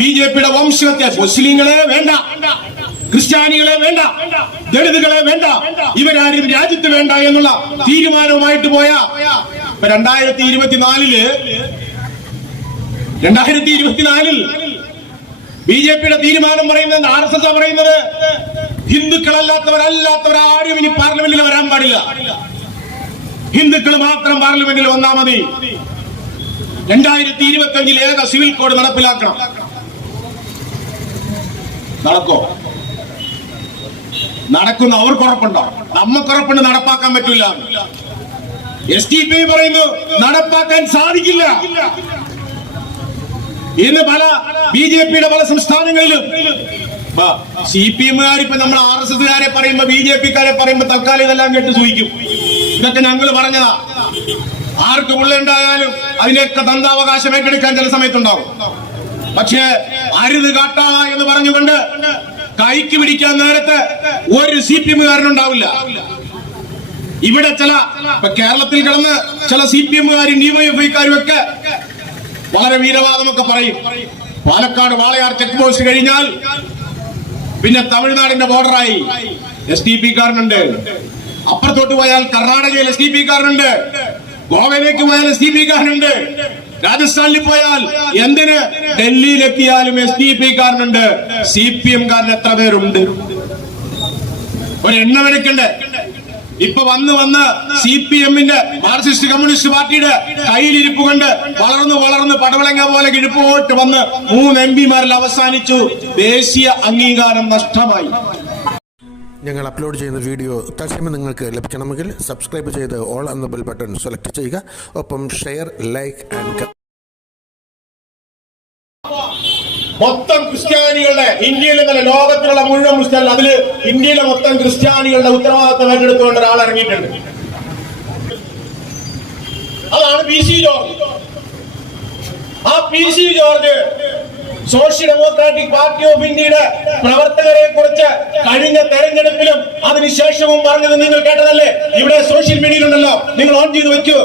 B J പിയുടെ വംശത്തെ മുസ്ലിങ്ങളെ വേണ്ട ക്രിസ്ത്യാനികളെ വേണ്ട ദളിതുകളെ വേണ്ട ഇവരാരും രാജ്യത്ത് വേണ്ട എന്നുള്ള തീരുമാനവുമായിട്ട് പോയ രണ്ടായിരത്തി ഇരുപത്തിനാലിൽ രണ്ടായിരത്തി ഇരുപത്തിനാലിൽ ബി ജെ പിയുടെ തീരുമാനം പറയുന്നത് ആർ എസ് എസ് പറയുന്നത് ഹിന്ദുക്കളല്ലാത്തവരല്ലാത്തവരാരും ഇനി പാർലമെന്റിൽ വരാൻ പാടില്ല. ഹിന്ദുക്കൾ മാത്രം പാർലമെന്റിൽ വന്നാൽ മതി. രണ്ടായിരത്തി ഇരുപത്തി അഞ്ചിൽ ഏക സിവിൽ കോഡ് നടപ്പിലാക്കണം. നടക്കോ? നടക്കുന്ന അവർക്ക് ഉറപ്പുണ്ടോ? നമുക്ക് ഉറപ്പുണ്ട് നടപ്പാക്കാൻ പറ്റൂല. എസ് ടി പി പറയുന്നു നടപ്പാക്കാൻ സാധിക്കില്ല. ഇന്ന് പല ബി ജെ പിയുടെ പല സംസ്ഥാനങ്ങളിലും സി പി എമ്മുകാർ ഇപ്പൊ നമ്മൾ ആർ എസ് എസ്കാരെ പറയുമ്പോ ബി ജെ പിക്കാരെ പറയുമ്പോ തൽക്കാലം ഇതെല്ലാം കേട്ട് സൂഹിക്കും ഇതൊക്കെ ഞങ്ങൾ പറഞ്ഞതാ. ആർക്ക് പുള്ളുണ്ടായാലും അതിനെയൊക്കെ ദന്താവകാശം ഏറ്റെടുക്കാൻ ചില സമയത്തുണ്ടാവും. പക്ഷേ അരുത് കാട്ട എന്ന് പറഞ്ഞുകൊണ്ട് കൈക്ക് പിടിക്കാൻ നേരത്തെ ഒരു സി പി എമ്മുകാരനുണ്ടാവില്ല. ഇവിടെ ചില ഇപ്പൊ കേരളത്തിൽ കിടന്ന് ചില സി പി എമ്മുകാരും ഡിവൈഎഫ്ഐക്കാരും ഒക്കെ വളരെ വീരവാദമൊക്കെ പറയും. പാലക്കാട് വാളയാർ ചെക്ക് പോസ്റ്റ് കഴിഞ്ഞാൽ പിന്നെ തമിഴ്നാടിന്റെ ബോർഡറായി എസ് ടി പി കാരനുണ്ട്. അപ്പുറത്തോട്ട് പോയാൽ കർണാടകയിൽ എസ് ടി പി കാരനുണ്ട്. ഗോവയിലേക്ക് പോയാൽ എസ് ടി പി കാരനുണ്ട്. രാജസ്ഥാനിൽ പോയാൽ എന്തിന് ഡൽഹിയിലെത്തിയാലും എസ് ഡി പി കാരനുണ്ട് സി പി എം കാരൻ എത്ര പേരുണ്ട്? ഒരെണ്ണമെടുക്കണ്ടേ ഇപ്പൊ വന്ന് വന്ന് സി പി എമ്മിന്റെ മാർക്സിസ്റ്റ് കമ്മ്യൂണിസ്റ്റ് പാർട്ടിയുടെ കയ്യിലിരിപ്പ് കൊണ്ട് വളർന്നു വളർന്ന് പടവളങ്ങ പോലെ കിഴുപ്പോട്ട് വന്ന് മൂന്ന് എം പിമാരിൽ അവസാനിച്ചു. ദേശീയ അംഗീകാരം നഷ്ടമായി. ഞങ്ങൾ അപ്ലോഡ് ചെയ്യുന്ന വീഡിയോ തത്സമയം നിങ്ങൾക്ക് ലഭിക്കണമെങ്കിൽ സബ്സ്ക്രൈബ് ചെയ്ത് ഓൾ എന്ന ബെൽ ബട്ടൺ സെലക്ട് ചെയ്യുക. ഒപ്പം ഷെയർ ലൈക്ക് ആൻഡ് മൊത്തം ക്രിസ്ത്യാനികളുടെ ഇന്ത്യയിലെ തന്നെ ലോകത്തിലുള്ള മുഴുവൻ ക്രിസ്ത്യാനി അതിൽ ഇന്ത്യയിലെ മൊത്തം ക്രിസ്ത്യാനികളുടെ ഉത്തരവാദിത്തം ഏറ്റെടുത്തുകൊണ്ട് ഒരാൾ ഇറങ്ങിയിട്ടുണ്ട്. അതാണ് പി സി ജോർജ് ആ P C George social democratic party of ഇന്ത്യയുടെ പ്രവർത്തകരെ കുറിച്ച് കഴിഞ്ഞ തെരഞ്ഞെടുപ്പിലും അതിനുശേഷവും പറഞ്ഞത് നിങ്ങൾ കേട്ടതല്ലേ? ഇവിടെ സോഷ്യൽ മീഡിയയിലുണ്ടല്ലോ. നിങ്ങൾ ഓൺ ചെയ്ത് വെക്കൂ.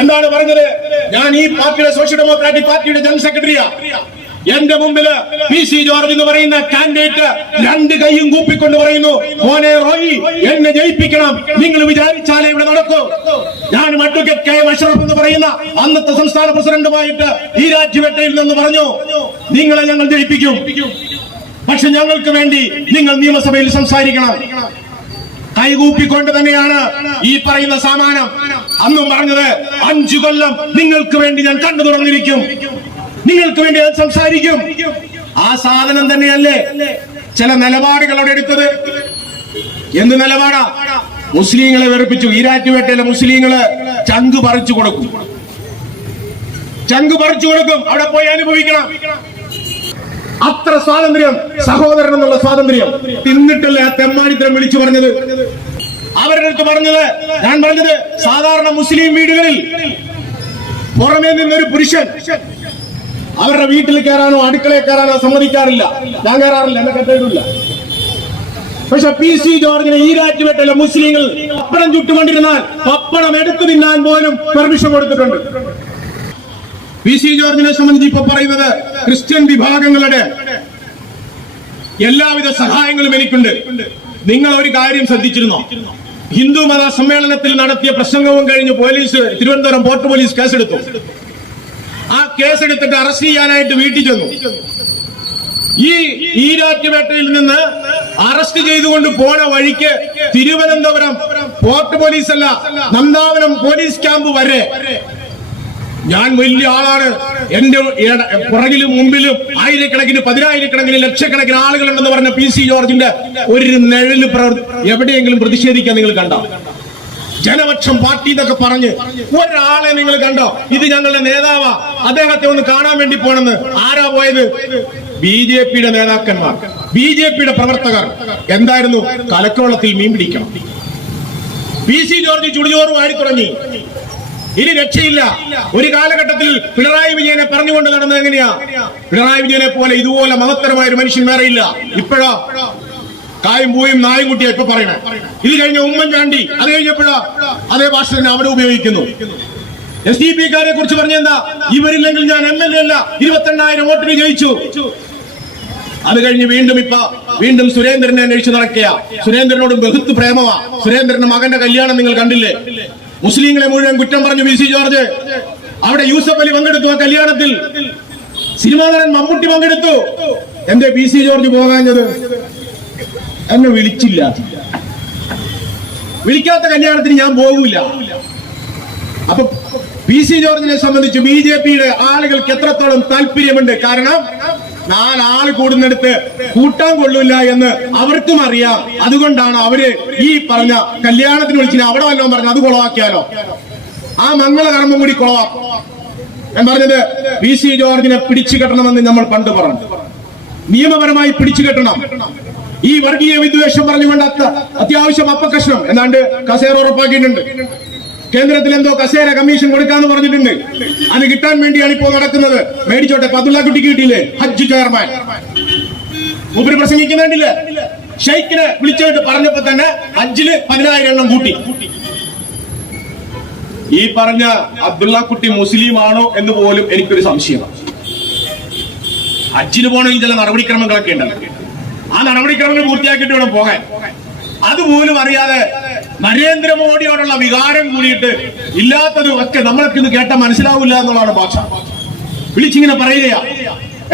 എന്താണ് പറഞ്ഞത്? ഞാൻ ഈ പാർട്ടിയുടെ സോഷ്യൽ ഡെമോക്രാറ്റിക് പാർട്ടിയുടെ ജനറൽ സെക്രട്ടറിയാ. എന്റെ മുമ്പിൽ പി സി ജോർജ് എന്ന് പറയുന്ന കാൻഡിഡേറ്റ് രണ്ട് കൈയും കൂപ്പിക്കൊണ്ട് പറയുന്നു മോനെ റോയി എന്നെ ജയിപ്പിക്കണം. നിങ്ങൾ വിചാരിച്ചാലേ ഇവിടെ നടക്കൂ. ഞാൻ അഡ്വക്കേറ്റ് കെ എം അഷ്റഫ് എന്ന് പറയുന്ന അന്നത്തെ സംസ്ഥാന പ്രസിഡന്റുമായിട്ട് ഈ രാജ്യവെട്ടയിൽ നിന്ന് പറഞ്ഞു നിങ്ങളെ ഞങ്ങൾ ജയിപ്പിക്കും. പക്ഷെ ഞങ്ങൾക്ക് വേണ്ടി നിങ്ങൾ നിയമസഭയിൽ സംസാരിക്കണം. കൈകൂപ്പിക്കൊണ്ട് തന്നെയാണ് ഈ പറയുന്ന സമാനം. അന്നും പറഞ്ഞത് അഞ്ചു കൊല്ലം നിങ്ങൾക്ക് വേണ്ടി ഞാൻ കണ്ടു തുറന്നിരിക്കും. നിങ്ങൾക്ക് വേണ്ടി അത് സംസാരിക്കും. ആ സാധനം തന്നെയല്ലേ ചില നിലപാടുകൾ അവിടെ എടുത്തത്? എന്ത് നിലപാടാ? മുസ്ലിങ്ങളെ വെറുപ്പിച്ചു. ഈരാറ്റുപേട്ടയിലെ മുസ്ലിങ്ങൾ ചങ്ക് പറിച്ചു കൊടുക്കും. ചങ്ക് പറിച്ചു കൊടുക്കും. അവിടെ പോയി അനുഭവിക്കണം. അത്ര സ്വാതന്ത്ര്യം സഹോദരൻ എന്നുള്ള സ്വാതന്ത്ര്യം തിന്നിട്ടല്ലേ ആ തെമ്മാടിത്തരം വിളിച്ചു പറഞ്ഞത്. അവരുടെ അടുത്ത് പറഞ്ഞത് ഞാൻ പറഞ്ഞത് സാധാരണ മുസ്ലിം വീടുകളിൽ പുറമേ നിന്നൊരു പുരുഷൻ അവരുടെ വീട്ടിൽ കയറാനോ അടുക്കളയിൽ കയറാനോ സമ്മതിക്കാറില്ല. ഞാൻ കയറാറില്ല എന്നൊക്കെ തേടില്ല. പക്ഷെ പി സി ജോർജിനെ ഈ രാജ്യവെട്ടിലെ മുസ്ലിങ്ങൾ പപ്പടം ചുട്ടുകൊണ്ടിരുന്നാൽ പപ്പടം എടുത്തു തിന്നാൻ പോലും പെർമിഷൻ കൊടുത്തിട്ടുണ്ട്. പി സി ജോർജിനെ സംബന്ധിച്ച് ഇപ്പൊ പറയുന്നത് ക്രിസ്ത്യൻ വിഭാഗങ്ങളുടെ എല്ലാവിധ സഹായങ്ങളും എനിക്കുണ്ട്. നിങ്ങൾ ഒരു കാര്യം ശ്രദ്ധിച്ചിരുന്നോ? ഹിന്ദു മത സമ്മേളനത്തിൽ നടത്തിയ പ്രസംഗവും കഴിഞ്ഞ് പോലീസ് തിരുവനന്തപുരം പോർട്ട് പോലീസ് കേസെടുത്തു. ആ കേസെടുത്തിട്ട് അറസ്റ്റ് ചെയ്യാനായിട്ട് വീട്ടിൽ ചെന്നു. ഈ ഈരാറ്റുപേട്ടയിൽ നിന്ന് അറസ്റ്റ് ചെയ്തുകൊണ്ട് പോണ വഴിക്ക് തിരുവനന്തപുരം പോർട്ട് പോലീസ് അല്ല നന്ദാവനം പോലീസ് ക്യാമ്പ് വരെ. ഞാൻ വലിയ ആളാണ്. എന്റെ പുറകിലും മുമ്പിലും ആയിരക്കണക്കിന് പതിനായിരക്കണക്കിന് ലക്ഷക്കണക്കിന് ആളുകളുണ്ടെന്ന് പറഞ്ഞ പി സി ജോർജിന്റെ ഒരു നിഴൽ എവിടെയെങ്കിലും പ്രതിഷേധിക്കാൻ നിങ്ങൾ കണ്ടോ? ജനപക്ഷം പാർട്ടി എന്നൊക്കെ പറഞ്ഞ് ഒരാളെ നിങ്ങൾ കണ്ടോ? ഇത് ഞങ്ങളുടെ നേതാവാ. അദ്ദേഹത്തെ ഒന്ന് കാണാൻ വേണ്ടി പോണെന്ന്. ആരാ പോയത്? ബി ജെ പിയുടെ നേതാക്കന്മാർ. ബി ജെ പിയുടെ പ്രവർത്തകർ. എന്തായിരുന്നു? കലക്കോളത്തിൽ മീൻ പിടിക്കണം. പി സി ജോർജ് ചുടിചോറ് വാരി തുടങ്ങി ഇനി രക്ഷയില്ല. ഒരു കാലഘട്ടത്തിൽ പിണറായി വിജയനെ പറഞ്ഞുകൊണ്ട് നടന്നത് എങ്ങനെയാ? പിണറായി വിജയനെ പോലെ ഇതുപോലെ മഹത്തരമായ ഒരു മനുഷ്യൻ വേറെയില്ല. ഇപ്പോഴോ? കായും പൂയും നായും കുട്ടിയാ ഇപ്പൊ പറയണേ. ഇത് കഴിഞ്ഞ ഉമ്മൻചാണ്ടി അത് കഴിഞ്ഞപ്പോഴാ അതേ ഭാഷ തന്നെ അവിടെ ഉപയോഗിക്കുന്നു. എസ് ഡി പി കാരെ കുറിച്ച് പറഞ്ഞെന്താ ഇവരില്ലെങ്കിൽ ഞാൻ എം എൽ എ അല്ല ഇരുപത്തെണ്ണായിരം വോട്ടിന് ജയിച്ചു. അത് കഴിഞ്ഞ് വീണ്ടും ഇപ്പൊ വീണ്ടും സുരേന്ദ്രനെ അന്വേഷിച്ച് നടക്കുക സുരേന്ദ്രനോട് ബഹുത്ത് പ്രേമമാ. സുരേന്ദ്രന്റെ മകന്റെ കല്യാണം നിങ്ങൾ കണ്ടില്ലേ? മുസ്ലിങ്ങളെ മുഴുവൻ കുറ്റം പറഞ്ഞു വി സി ജോർജ്. അവിടെ യൂസഫ് അലി പങ്കെടുത്തു ആ കല്യാണത്തിൽ. സിനിമാ നടൻ മമ്മൂട്ടി പങ്കെടുത്തു. എന്റെ വി സി ജോർജ് പോകാഞ്ഞത്? എന്നെ വിളിച്ചില്ല. വിളിക്കാത്ത കല്യാണത്തിന് ഞാൻ പോകൂല. അപ്പൊ പി സി ജോർജിനെ സംബന്ധിച്ച് ബി ജെ പിയുടെ ആളുകൾക്ക് എത്രത്തോളം താല്പര്യമുണ്ട്? കാരണം നാലാൾ കൂടുന്നിടത്ത് കൂട്ടാൻ കൊള്ളൂല എന്ന് അവർക്കും അറിയാം. അതുകൊണ്ടാണ് അവർ ഈ പറഞ്ഞ കല്യാണത്തിന് വിളിച്ചിന് അവിടെ വല്ലതും പറഞ്ഞു അത് കുളവാക്കിയാലോ? ആ മംഗളകർമ്മം കൂടി കുളവാക്കും ഞാൻ പറഞ്ഞത് പി സി ജോർജിനെ പിടിച്ചു കെട്ടണമെന്ന് നമ്മൾ പണ്ട് പറഞ്ഞു. നിയമപരമായി പിടിച്ചു കെട്ടണം. ഈ വർഗീയ വിദ്വേഷം പറഞ്ഞുകൊണ്ട് അത്യാവശ്യം അപ്പകഷ്ണം. എന്നാണ്ട് കസേര ഉറപ്പാക്കിയിട്ടുണ്ട്. കേന്ദ്രത്തിൽ എന്തോ കസേര കമ്മീഷൻ കൊടുക്കാന്ന് പറഞ്ഞിട്ടുണ്ട്. അത് കിട്ടാൻ വേണ്ടിയാണ് ഇപ്പോൾ നടക്കുന്നത്. മേടിച്ചോട്ടെ പതുള്ള കുട്ടിക്ക് കിട്ടിയില്ലേ? ഹജ്ജ് ചെയർമാൻ. ഉപരി പ്രസംഗിക്കുന്നുണ്ടില്ലേ? ഷെയ്ഖിനെ വിളിച്ചോട്ട് പറഞ്ഞപ്പോ തന്നെ ഹജ്ജിൽ പതിനായിരം എണ്ണം കൂട്ടി. ഈ പറഞ്ഞ അബ്ദുള്ള കുട്ടി മുസ്ലിം ആണോ എന്ന് പോലും എനിക്കൊരു സംശയമാണ്. ഹജ്ജിന് പോകണമെങ്കിൽ ചില നടപടിക്രമങ്ങളൊക്കെ ഉണ്ടല്ലോ. ആ നടപടിക്രമങ്ങൾ പൂർത്തിയാക്കിയിട്ട് വേണം പോകാൻ. അതുപോലും അറിയാതെ നരേന്ദ്രമോദിയോടുള്ള വികാരം കൂടിയിട്ട് ഇല്ലാത്തതും ഒക്കെ നമ്മളൊക്കെ ഇന്ന് കേട്ട മനസ്സിലാവില്ല എന്നുള്ളതാണ് ഭാഷ. വിളിച്ചിങ്ങനെ പറയുകയാ.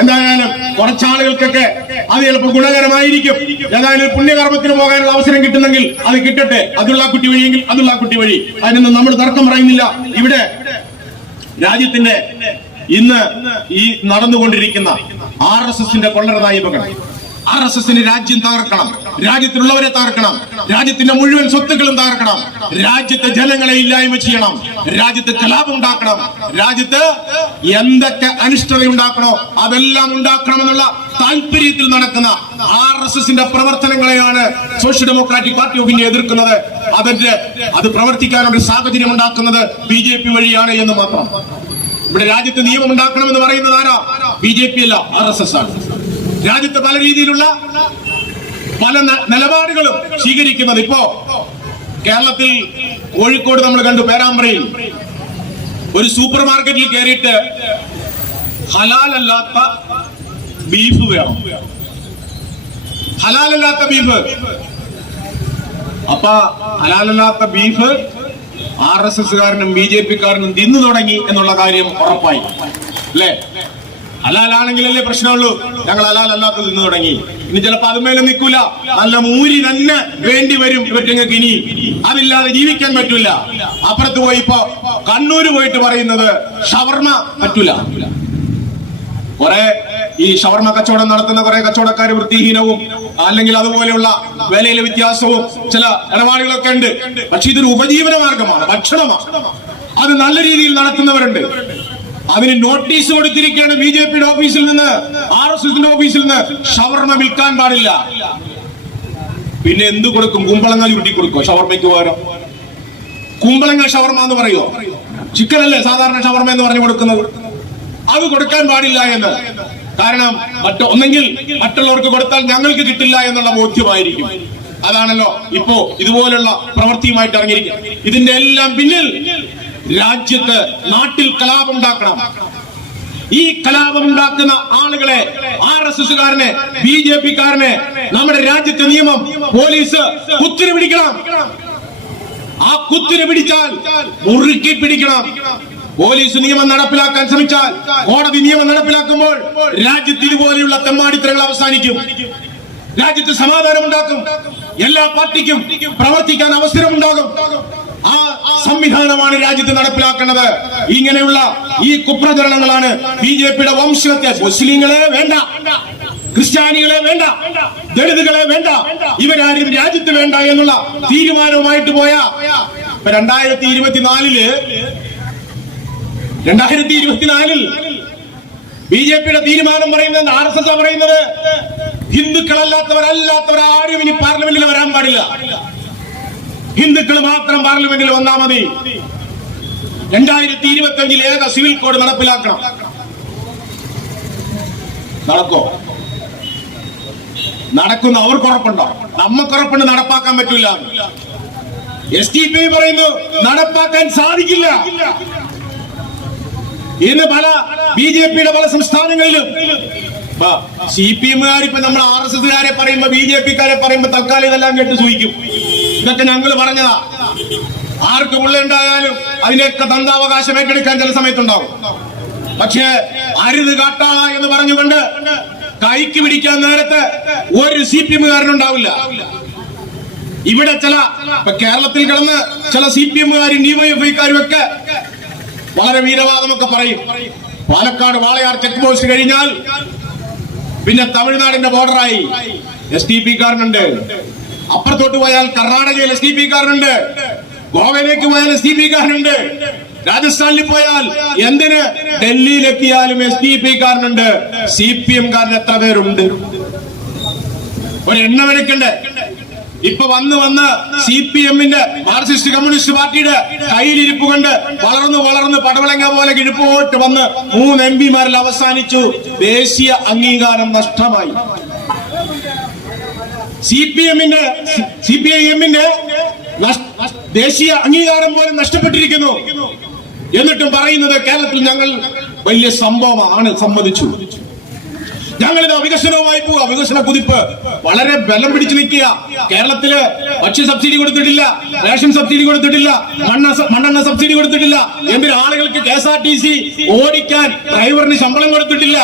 എന്തായാലും കുറച്ചാളുകൾക്കൊക്കെ അത് ചിലപ്പോൾ ഗുണകരമായിരിക്കും. ഏതായാലും പുണ്യകർമ്മത്തിന് പോകാനുള്ള അവസരം കിട്ടുന്നെങ്കിൽ അത് കിട്ടട്ടെ. അതുള്ള കുട്ടി വഴിയെങ്കിൽ അതുള്ള കുട്ടി വഴി. അതിനൊന്നും നമ്മൾ തർക്കം പറയുന്നില്ല. ഇവിടെ രാജ്യത്തിന്റെ ഇന്ന് ഈ നടന്നുകൊണ്ടിരിക്കുന്ന ആർ എസ് എസിന്റെ കൊള്ളരതായി നായികകൾ ആർ എസ് എസിന് രാജ്യം തകർക്കണം. രാജ്യത്തിലുള്ളവരെ തകർക്കണം. രാജ്യത്തിന്റെ മുഴുവൻ സ്വത്തുക്കളും തകർക്കണം. രാജ്യത്തെ ജനങ്ങളെ ഇല്ലായ്മ ചെയ്യണം. രാജ്യത്ത് കലാപം ഉണ്ടാക്കണം. രാജ്യത്ത് എന്തൊക്കെ അനിഷ്ടത ഉണ്ടാക്കണോ അതെല്ലാം ഉണ്ടാക്കണമെന്നുള്ള താല്പര്യത്തിൽ നടക്കുന്ന ആർ എസ് എസിന്റെ പ്രവർത്തനങ്ങളെയാണ് Social Democratic Party of India എതിർക്കുന്നത്. അതിന്റെ അത് പ്രവർത്തിക്കാനുള്ള സാഹചര്യം ഉണ്ടാക്കുന്നത് ബി ജെ പി വഴിയാണ് എന്ന് മാത്രം. ഇവിടെ രാജ്യത്ത് നിയമം ഉണ്ടാക്കണമെന്ന് പറയുന്നത് ആരാ? ബി ജെ പി അല്ല ആർ എസ് എസ് ആണ്. രാജ്യത്ത് പല രീതിയിലുള്ള പല നിലപാടുകളും സ്വീകരിക്കുന്നത് ഇപ്പോ കേരളത്തിൽ കോഴിക്കോട് നമ്മൾ കണ്ടു പേരാമ്പ്രയിൽ. ഒരു സൂപ്പർ മാർക്കറ്റിൽ കയറിയിട്ട് ഹലാലല്ലാത്ത ബീഫ് വേണം. ഹലാലല്ലാത്ത ബീഫ്. അപ്പ ഹലാലല്ലാത്ത ബീഫ് ആർ എസ് എസ്കാരനും ബി ജെ പിക്കാരനും തിന്നു തുടങ്ങി എന്നുള്ള കാര്യം ഉറപ്പായി. അല്ലേ? ഹലാലാണെങ്കിലല്ലേ പ്രശ്നമുള്ളൂ. ഞങ്ങൾ ഹലാലല്ലാത്ത നിന്ന് തുടങ്ങി. ഇനി ചിലപ്പോ അതുമേലും നിൽക്കൂല. നല്ല മൂരി തന്നെ വേണ്ടി വരും ഇവറ്റങ്ങൾക്ക് ഇനി. അതില്ലാതെ ജീവിക്കാൻ പറ്റൂല. അപ്പുറത്ത് പോയി ഇപ്പൊ കണ്ണൂര് പോയിട്ട് പറയുന്നത് ഷവർമ പറ്റൂല. കുറെ ഈ ഷവർമ കച്ചവടം നടത്തുന്ന കുറെ കച്ചവടക്കാർ വൃത്തിഹീനവും അല്ലെങ്കിൽ അതുപോലെയുള്ള വിലയിലെ വ്യത്യാസവും ചില ഇടപാടുകളൊക്കെ ഉണ്ട്. പക്ഷെ ഇതൊരു ഉപജീവന മാർഗമാണ് ഭക്ഷണമാണ്. അത് നല്ല രീതിയിൽ നടത്തുന്നവരുണ്ട്. അതിന് നോട്ടീസ് കൊടുത്തിരിക്കുകയാണ് ബി ജെ പിയുടെ ഓഫീസിൽ നിന്ന് ആർ എസ് എസിന്റെ ഓഫീസിൽ നിന്ന് ഷവർമ വിൽക്കാൻ പാടില്ല. പിന്നെ എന്ത് കൊടുക്കും? കുമ്പളങ്ങ ചുരുട്ടി കൊടുക്കും ഷവർമയ്ക്ക് പകരം. കുമ്പളങ്ങ ഷവർമ എന്ന് പറയോ ചിക്കൻ അല്ലേ സാധാരണ ഷവർമ എന്ന് പറഞ്ഞു കൊടുക്കുന്നത്? അത് കൊടുക്കാൻ പാടില്ല എന്ന്. കാരണം മറ്റൊന്നെങ്കിൽ മറ്റുള്ളവർക്ക് കൊടുത്താൽ ഞങ്ങൾക്ക് കിട്ടില്ല എന്നുള്ള ബോധ്യമായിരിക്കും. അതാണല്ലോ ഇപ്പോ ഇതുപോലുള്ള പ്രവൃത്തിയുമായിട്ട് ഇറങ്ങിയിരിക്കുക ഇതിന്റെ എല്ലാം പിന്നിൽ രാജ്യത്ത് നാട്ടിൽ കലാപം ഉണ്ടാക്കണം. ഈ കലാപം ഉണ്ടാക്കുന്ന ആളുകളെ ആർ എസ് എസ്സുകാരനെ ബി ജെ പിക്കാരനെ നമ്മുടെ രാജ്യത്തെ നിയമം പോലീസ് കുത്തിരി പിടിക്കണം. ആ കുത്തിരി പിടിച്ചാൽ മുറുക്കി പിടിക്കണം. പോലീസ് നിയമം നടപ്പിലാക്കാൻ ശ്രമിച്ചാൽ കോടതി നിയമം നടപ്പിലാക്കുമ്പോൾ രാജ്യത്ത് ഇതുപോലെയുള്ള തെമ്മാടിത്തരങ്ങൾ അവസാനിക്കും. രാജ്യത്ത് സമാധാനം ഉണ്ടാക്കും. എല്ലാ പാർട്ടിക്കും പ്രവർത്തിക്കാൻ അവസരം ഉണ്ടാകും ആ സംവിധാനമാണ് രാജ്യത്ത് നടപ്പിലാക്കേണ്ടത്. ഇങ്ങനെയുള്ള ഈ കുപ്രചരണങ്ങളാണ് ബി ജെ പിയുടെ വംശത്തെ മുസ്ലിങ്ങളെ വേണ്ട ക്രിസ്ത്യാനികളെ വേണ്ട ദളിതുകളെ വേണ്ട ഇവരാരും രാജ്യത്ത് വേണ്ട എന്നുള്ള തീരുമാനവുമായിട്ട് പോയ രണ്ടായിരത്തി ഇരുപത്തിനാലിൽ രണ്ടായിരത്തി ഇരുപത്തിനാലിൽ ബി ജെ പിയുടെ തീരുമാനം പറയുന്നത് ആർ എസ് എസ് പറയുന്നത് ഹിന്ദുക്കളല്ലാത്തവരല്ലാത്തവരാരും ഇനി പാർലമെന്റിൽ വരാൻ പാടില്ല. ഹിന്ദുക്കൾ മാത്രം പാർലമെന്റിൽ വന്നാൽ മതി. രണ്ടായിരത്തി ഇരുപത്തി അഞ്ചിൽ ഏക സിവിൽ കോഡ് നടപ്പിലാക്കണം. നടക്കോ? നടക്കുന്ന അവർക്ക് ഉറപ്പുണ്ടോ? നമുക്ക് ഉറപ്പുണ്ട് നടപ്പാക്കാൻ പറ്റില്ല എസ് ടി പി പറയുന്നു നടപ്പാക്കാൻ സാധിക്കില്ല. ഇന്ന് പല ബി ജെ പിയുടെ പല സംസ്ഥാനങ്ങളിലും സി പി എമ്മുകാർ ഇപ്പൊ നമ്മൾ ആർ എസ് എസ്കാരെ പറയുമ്പോ ബി ജെ പിക്കാരെ പറയുമ്പോ തൽക്കാലം ഇതെല്ലാം കേട്ട് സൂഹിക്കും ഇതൊക്കെ ഞങ്ങൾ പറഞ്ഞതാ. ആർക്ക് പുള്ളുണ്ടായാലും അതിനൊക്കെ ദന്താവകാശം ഏറ്റെടുക്കാൻ ചില സമയത്തുണ്ടാവും. പക്ഷേ അരുത് കാട്ടാള എന്ന് പറഞ്ഞുകൊണ്ട് കൈക്ക് പിടിക്കാൻ നേരത്ത് ഒരു സി പി എമ്മുകാരനുണ്ടാവില്ല. ഇവിടെ ചില കേരളത്തിൽ കിടന്ന് ചില സി പി എമ്മുകാരും ഡിവൈഎഫ്ഐക്കാരും ഒക്കെ വളരെ വീരവാദമൊക്കെ പറയും. പാലക്കാട് വാളയാർ ചെക്ക് പോസ്റ്റ് കഴിഞ്ഞാൽ പിന്നെ തമിഴ്നാടിന്റെ ബോർഡറായി. എസ് ടി പി കാരനുണ്ട്. അപ്പുറത്തോട്ട് പോയാൽ കർണാടകയിൽ എസ് ഡി പി കാരനുണ്ട്. ഗോവയിലേക്ക് പോയാൽ എസ് ഡി പി കാരനുണ്ട്. രാജസ്ഥാനിൽ പോയാൽ എന്തിന്? ഡൽഹിയിലെത്തിയാലും എസ് ഡി പി കാരനുണ്ട്. സി പി എം കാരൻ എത്ര പേരുണ്ട്? ഒരു എണ്ണം ഇപ്പൊ വന്ന് വന്ന് സി പി എമ്മിന്റെ മാർക്സിസ്റ്റ് കമ്മ്യൂണിസ്റ്റ് പാർട്ടിയുടെ കയ്യിലിരിപ്പ് കൊണ്ട് വളർന്ന് വളർന്ന് പടവളങ്ങ പോലെ കിഴുപ്പോട്ട് വന്ന് മൂന്ന് എം പിമാരിൽ അവസാനിച്ചു. ദേശീയ അംഗീകാരം നഷ്ടമായി. സി പി എമ്മിന്റെ സി പി ഐ എമ്മിന്റെ ദേശീയ അംഗീകാരം പോലും നഷ്ടപ്പെട്ടിരിക്കുന്നു. എന്നിട്ടും പറയുന്നത് കേരളത്തിൽ ഞങ്ങൾ വലിയ സംഭവമാണ് സമ്മതിച്ചു. ഞങ്ങളിത് വികസനവുമായി പോവുക വികസന കുതിപ്പ് വളരെ ബലം പിടിച്ചു നിൽക്കുക. കേരളത്തിൽ ഭക്ഷ്യ സബ്സിഡി കൊടുത്തിട്ടില്ല റേഷൻ സബ്സിഡി കൊടുത്തിട്ടില്ല മണ്ണ മണ്ണെണ്ണ സബ്സിഡി കൊടുത്തിട്ടില്ല. എന്തിന് ആളുകൾക്ക് K S R T C ഓടിക്കാൻ ഡ്രൈവറിന് ശമ്പളം കൊടുത്തിട്ടില്ല?